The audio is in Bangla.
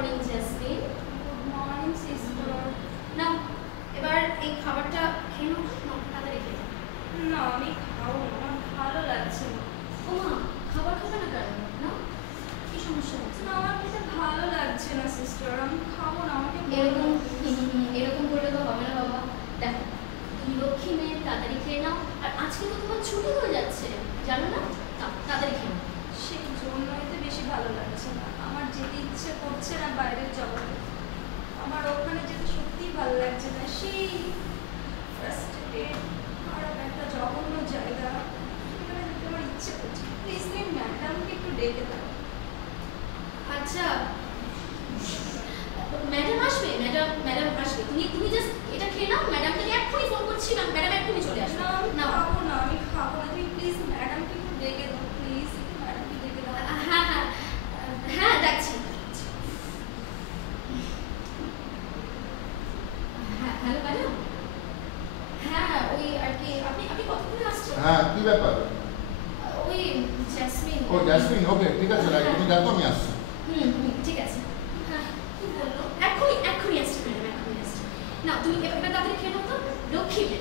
Morning jasmine. Good morning sister. না এবার এই খাবারটা খেয়ে নাও, তাড়াতাড়ি খেয়ে নাও। না আমি খাবো না, আমার ভালো লাগছে না। ও মা, খাবার খাবে না কেন? না কি সমস্যা হচ্ছে? না আমার খেতে ভালো লাগছে না সিস্টার, আমি খাবো না। আমাকে এরকম করলে তো হবে না বাবা। দেখো তুমি লক্ষ্মী মেয়ে, তাড়াতাড়ি খেয়ে নাও। আর আজকে তো তোমার ছুটি হয়ে যাচ্ছে, জানো না? তাড়াতাড়ি খেয়ে নাও। সেই জন্যই তো বেশি ভালো লাগছে না। আমার যেতে ইচ্ছে করছে না বাইরের জগতে। আমার ওখানে যেতে সত্যিই ভালো লাগছে না। সেই ফ্রাস্ট্রেটেড, খারাপ একটা জঘন্য জায়গা, সেখানে যেতে আমার ইচ্ছে করছে। প্লিজ তুমি ম্যাডামকে একটু ডেকে দাও। আচ্ছা ম্যাডাম আসবে, ম্যাডাম আসবে। তুমি জাস্ট এটা খেয়ে নাও। ম্যাডামকে এক্ষুনি ফোন করছি, ম্যাডাম এক্ষুনি চলে আসবে। না আমি খাবো না, আমি খাবো না। তুমি প্লিজ ম্যাডামকে একটু ডেকে দাও, প্লিজ ম্যাডামকে ডেকে দাও। হ্যাঁ হ্যাঁ হ্যাঁ ডাকছি। হ্যাঁ হ্যালো ম্যাডাম। হ্যাঁ ওই আর কি, আপনি কতক্ষণে আসছেন? হ্যাঁ কি ব্যাপার? ওই জেসমিন। ও জেসমিন, ওকে ঠিক আছে, তুমি দেখো আমি আসছি। ঠিক আছে। হ্যাঁ কি বললো? এক্ষুনি আসছে ম্যাডাম, এক্ষুনি আসছে। না তুমি এবার তাড়াতাড়ি খেয়ে নাও তো, লক্ষ্মী মেয়ে।